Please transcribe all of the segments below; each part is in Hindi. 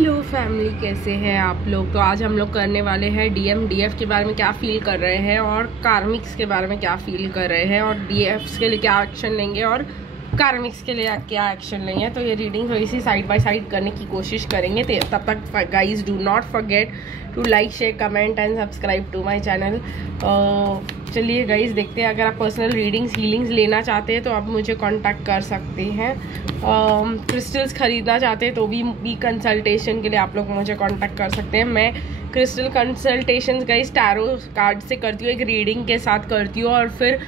हेलो फैमिली, कैसे हैं आप लोग। तो आज हम लोग करने वाले हैं डीएफ के बारे में क्या फील कर रहे हैं, और कार्मिक्स के बारे में क्या फील कर रहे हैं, और डीएफ के लिए क्या एक्शन लेंगे और कार्मिक्स के लिए क्या एक्शन लेंगे। तो ये रीडिंग थोड़ी सी साइड बाय साइड करने की कोशिश करेंगे। तो तब तक guys do not forget to like, share, comment and subscribe to my channel. चलिए गाइज देखते हैं। अगर आप पर्सनल रीडिंग्स हीलिंग्स लेना चाहते हैं तो आप मुझे कांटेक्ट कर सकते हैं। क्रिस्टल्स ख़रीदना चाहते हैं तो भी कंसल्टेशन के लिए आप लोग मुझे कांटेक्ट कर सकते हैं। मैं crystal consultations guys tarot card से करती हूँ, एक रीडिंग के साथ करती हूँ, और फिर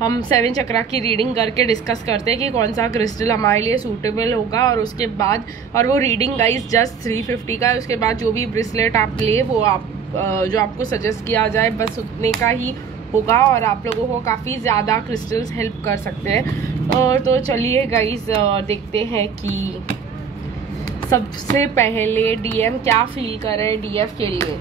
हम 7 चक्रा की रीडिंग करके डिस्कस करते हैं कि कौन सा क्रिस्टल हमारे लिए सूटेबल होगा। और उसके बाद, और वो रीडिंग गाइज जस्ट 350 का है। उसके बाद जो भी ब्रेसलेट आप ले वो आप जो आपको सजेस्ट किया जाए बस उतने का ही होगा, और आप लोगों को काफ़ी ज़्यादा क्रिस्टल्स हेल्प कर सकते हैं। तो चलिए गाइज देखते हैं कि सबसे पहले डीएम क्या फील कर रहे हैं डीएफ के लिए।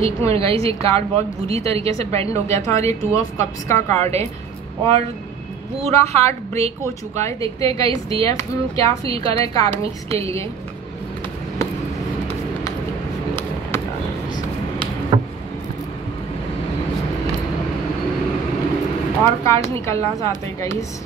एक मिनट गाइज, एक कार्ड बहुत बुरी तरीके से बेंड हो गया था, और ये 2 ऑफ कप्स का कार्ड है और पूरा हार्ट ब्रेक हो चुका है। देखते हैं गाइज डीएफ क्या फील कर रहे हैं कार्मिक्स के लिए। और कार्ड निकलना चाहते हैं गाइज।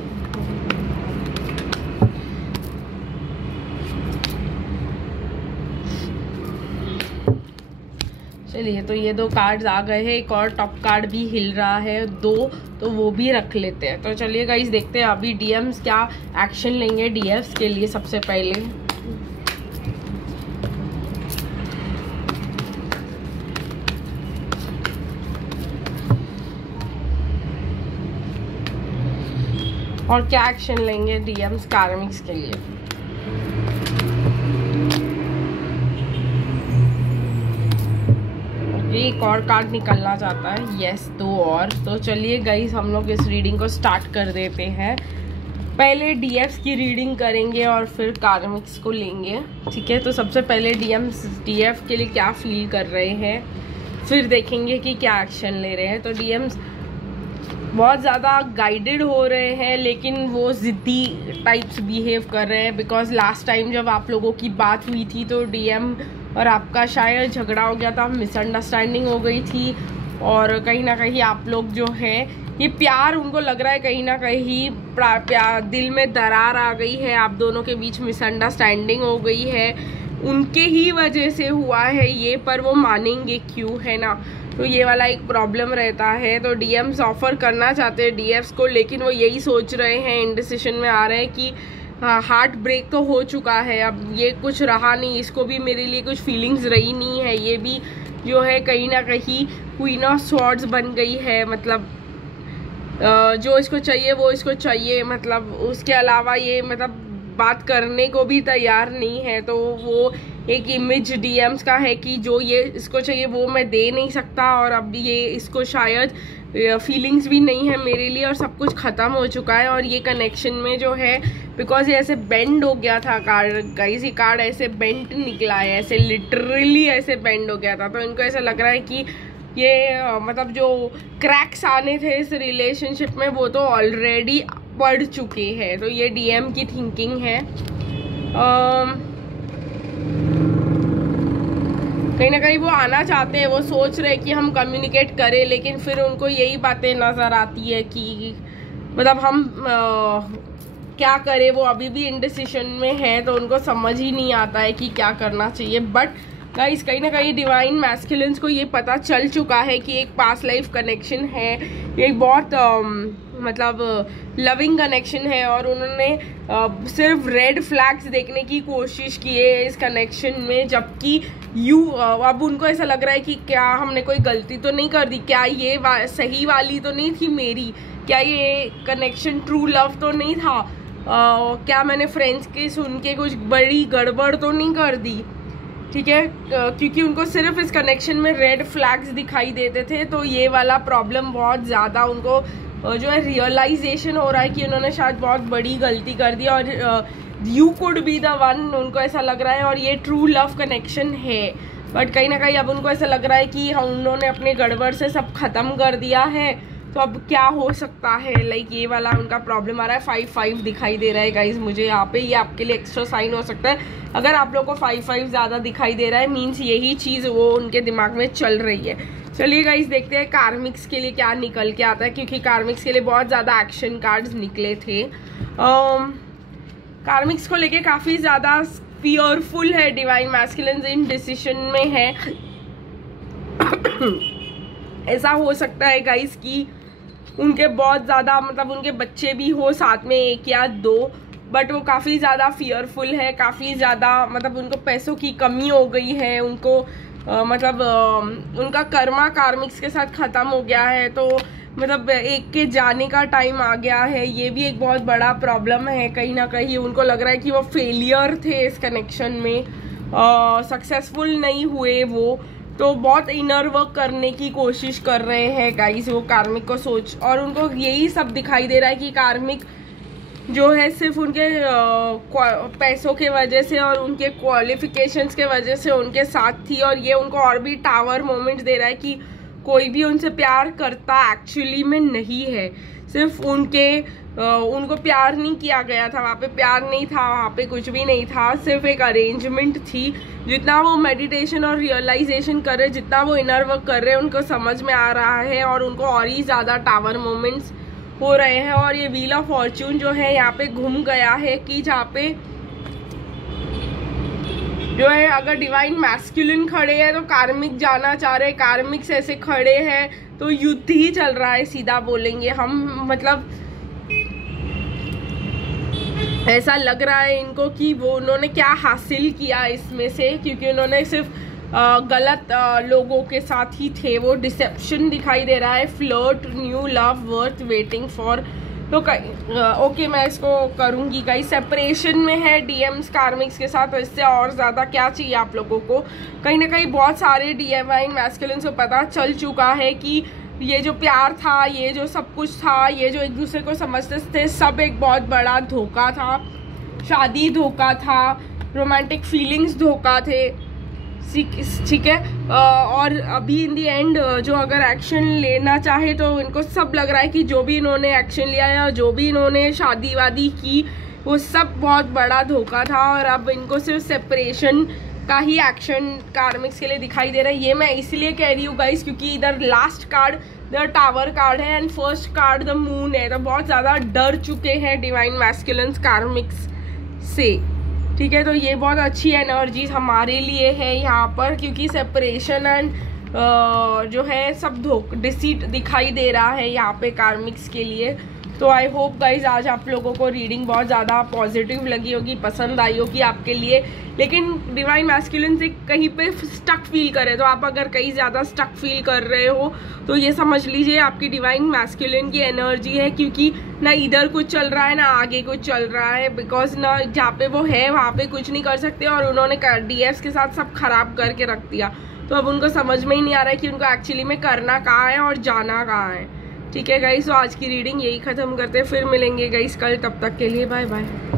चलिए, तो ये 2 कार्ड्स आ गए हैं। एक और टॉप कार्ड भी हिल रहा है 2, तो वो भी रख लेते हैं। तो चलिए गाइस देखते हैं अभी डीएम्स क्या एक्शन लेंगे डीएफ्स के लिए। सबसे पहले और क्या एक्शन लेंगे डीएम्स कार्मिक्स के लिए। एक और कार्ड निकलना चाहता है, यस 2 और। तो चलिए गाइस हम लोग इस रीडिंग को स्टार्ट कर देते हैं। पहले डीएफ्स की रीडिंग करेंगे और फिर कार्मिक्स को लेंगे, ठीक है। तो सबसे पहले डीएफ के लिए क्या फील कर रहे हैं, फिर देखेंगे कि क्या एक्शन ले रहे हैं। तो डीएम्स बहुत ज़्यादा गाइडेड हो रहे हैं, लेकिन वो ज़िद्दी टाइप्स बिहेव कर रहे हैं। बिकॉज लास्ट टाइम जब आप लोगों की बात हुई थी तो डीएम और आपका शायद झगड़ा हो गया था, मिसअंडरस्टैंडिंग हो गई थी, और कहीं ना कहीं आप लोग जो है ये प्यार उनको लग रहा है कहीं ना कहीं दिल में दरार आ गई है, आप दोनों के बीच मिसअंडरस्टैंडिंग हो गई है, उनके ही वजह से हुआ है ये, पर वो मानेंगे क्यों, है ना। तो ये वाला एक प्रॉब्लम रहता है। तो डीएम्स ऑफर करना चाहते हैं डीएफ्स को, लेकिन वो यही सोच रहे हैं, इंडिसिशन में आ रहे हैं कि हार्ट ब्रेक तो हो चुका है, अब ये कुछ रहा नहीं, इसको भी मेरे लिए कुछ फीलिंग्स रही नहीं है, ये भी जो है कहीं ना कहीं क्वीन ऑफ स्वॉर्ड्स बन गई है। मतलब जो इसको चाहिए वो इसको चाहिए, मतलब उसके अलावा ये मतलब बात करने को भी तैयार नहीं है। तो वो एक इमेज डीएम्स का है कि जो ये इसको चाहिए वो मैं दे नहीं सकता, और अब ये इसको शायद फीलिंग्स भी नहीं है मेरे लिए, और सब कुछ ख़त्म हो चुका है। और ये कनेक्शन में जो है, बिकॉज ये ऐसे बेंड हो गया था कार्ड गाइस, ये कार्ड ऐसे बेंड निकला है, ऐसे लिटरली ऐसे बेंड हो गया था। तो इनको ऐसा लग रहा है कि ये मतलब जो क्रैक्स आने थे इस रिलेशनशिप में वो तो ऑलरेडी पड़ चुके हैं। तो ये डीएम की थिंकिंग है। कहीं ना कहीं वो आना चाहते हैं, वो सोच रहे हैं कि हम कम्युनिकेट करें, लेकिन फिर उनको यही बातें नज़र आती है कि मतलब हम क्या करें। वो अभी भी इंडिसिशन में है, तो उनको समझ ही नहीं आता है कि क्या करना चाहिए। बट गाइस कहीं ना कहीं डिवाइन मैस्कुलिन्स को ये पता चल चुका है कि एक पास्ट लाइफ कनेक्शन है, एक बहुत मतलब लविंग कनेक्शन है, और उन्होंने सिर्फ रेड फ्लैग्स देखने की कोशिश की है इस कनेक्शन में। जबकि अब उनको ऐसा लग रहा है कि क्या हमने कोई गलती तो नहीं कर दी, क्या ये सही वाली तो नहीं थी मेरी, क्या ये कनेक्शन ट्रू लव तो नहीं था, क्या मैंने फ्रेंड्स के सुन के कुछ बड़ी गड़बड़ तो नहीं कर दी, ठीक है। क्योंकि उनको सिर्फ इस कनेक्शन में रेड फ्लैग्स दिखाई देते थे। तो ये वाला प्रॉब्लम बहुत ज़्यादा उनको जो है रियलाइजेशन हो रहा है कि उन्होंने शायद बहुत बड़ी गलती कर दी, और you could be the one, उनको ऐसा लग रहा है। और ये ट्रू लव कनेक्शन है, बट कहीं ना कहीं अब उनको ऐसा लग रहा है कि हम उन्होंने अपने गड़बड़ से सब खत्म कर दिया है, तो अब क्या हो सकता है। लाइक ये वाला उनका प्रॉब्लम आ रहा है। 5-5 दिखाई दे रहा है गाइज मुझे यहाँ पे, ये आपके लिए एक्स्ट्रा साइन हो सकता है। अगर आप लोग को 5-5 ज़्यादा दिखाई दे रहा है मीन्स यही चीज़ वो उनके दिमाग में चल रही है। चलिए गाइज देखते हैं कार्मिक्स के लिए क्या निकल के आता है, क्योंकि कार्मिक्स के लिए बहुत ज़्यादा एक्शन कार्ड्स निकले थे। कार्मिक्स को लेके काफ़ी ज़्यादा फियरफुल है, डिवाइन मैस्कुलिन्स इन डिसीजन में है। ऐसा हो सकता है गाइज कि उनके बहुत ज़्यादा मतलब उनके बच्चे भी हो साथ में 1 या 2, बट वो काफ़ी ज़्यादा फियरफुल है, काफ़ी ज़्यादा मतलब उनको पैसों की कमी हो गई है, उनको उनका कर्मा कार्मिक्स के साथ ख़त्म हो गया है, तो मतलब एक के जाने का टाइम आ गया है। ये भी एक बहुत बड़ा प्रॉब्लम है। कहीं ना कहीं उनको लग रहा है कि वो फेलियर थे इस कनेक्शन में, सक्सेसफुल नहीं हुए वो, तो बहुत इनर वर्क करने की कोशिश कर रहे हैं गाइस वो कार्मिक को सोच। और उनको यही सब दिखाई दे रहा है कि कार्मिक जो है सिर्फ उनके पैसों के वजह से और उनके क्वालिफिकेशंस के वजह से उनके साथ थी, और ये उनको और भी टावर मोमेंट दे रहा है कि कोई भी उनसे प्यार करता एक्चुअली में नहीं है। सिर्फ उनको प्यार नहीं किया गया था, वहाँ पे प्यार नहीं था, वहाँ पे कुछ भी नहीं था, सिर्फ एक अरेंजमेंट थी। जितना वो मेडिटेशन और रियलाइजेशन कर रहे, जितना वो इनर वर्क कर रहे हैं, उनको समझ में आ रहा है और उनको और ही ज़्यादा टावर मोमेंट्स हो रहे हैं। और ये व्हील ऑफ फॉर्च्यून जो है यहाँ पे घूम गया है कि जहाँ पे जो है अगर डिवाइन मैस्कुलिन खड़े हैं तो कार्मिक जाना चाह रहे हैं, कार्मिक्स ऐसे खड़े हैं तो युद्ध ही चल रहा है, सीधा बोलेंगे हम। मतलब ऐसा लग रहा है इनको कि वो उन्होंने क्या हासिल किया इसमें से, क्योंकि उन्होंने सिर्फ गलत लोगों के साथ ही थे। वो डिसेप्शन दिखाई दे रहा है, flirt, new love, worth waiting for. तो ओके मैं इसको करूँगी गाइस। सेपरेशन में है डीएम्स कार्मिक्स के साथ, तो इससे और ज़्यादा क्या चाहिए आप लोगों को। कहीं ना कहीं बहुत सारे डिवाइन मैस्कुलिन्स को पता चल चुका है कि ये जो प्यार था, ये जो सब कुछ था, ये जो एक दूसरे को समझते थे, सब एक बहुत बड़ा धोखा था। शादी धोखा था, रोमांटिक फीलिंग्स धोखा थे, ठीक है। और अभी इन दी एंड जो अगर एक्शन लेना चाहे तो इनको सब लग रहा है कि जो भी इन्होंने एक्शन लिया या जो भी इन्होंने शादी वादी की वो सब बहुत बड़ा धोखा था, और अब इनको सिर्फ सेपरेशन का ही एक्शन कार्मिक्स के लिए दिखाई दे रहा है। ये मैं इसलिए कह रही हूँ गाइस क्योंकि इधर last card the tower card है and first card the moon है, तो बहुत ज़्यादा डर चुके हैं डिवाइन मैस्कुलिन्स कार्मिक्स से, ठीक है। तो ये बहुत अच्छी एनर्जी हमारे लिए है यहाँ पर, क्योंकि सेपरेशन एंड जो है सब डिसीट दिखाई दे रहा है यहाँ पे कार्मिक्स के लिए। तो आई होप गाइज आज आप लोगों को रीडिंग बहुत ज़्यादा पॉजिटिव लगी होगी, पसंद आई होगी आपके लिए। लेकिन डिवाइन मैस्कुलिन से कहीं पे स्टक फील करे, तो आप अगर कहीं ज़्यादा स्टक फील कर रहे हो तो ये समझ लीजिए आपकी डिवाइन मैस्कुलिन की एनर्जी है, क्योंकि ना इधर कुछ चल रहा है ना आगे कुछ चल रहा है। बिकॉज ना जहाँ पे वो है वहाँ पे कुछ नहीं कर सकते, और उन्होंने डीएफ्स के साथ सब खराब करके रख दिया। तो अब उनको समझ में ही नहीं आ रहा है कि उनको एक्चुअली में करना कहाँ है और जाना कहाँ है, ठीक है गाइस। तो आज की रीडिंग यही खत्म करते हैं, फिर मिलेंगे गाइस कल, तब तक के लिए बाय बाय।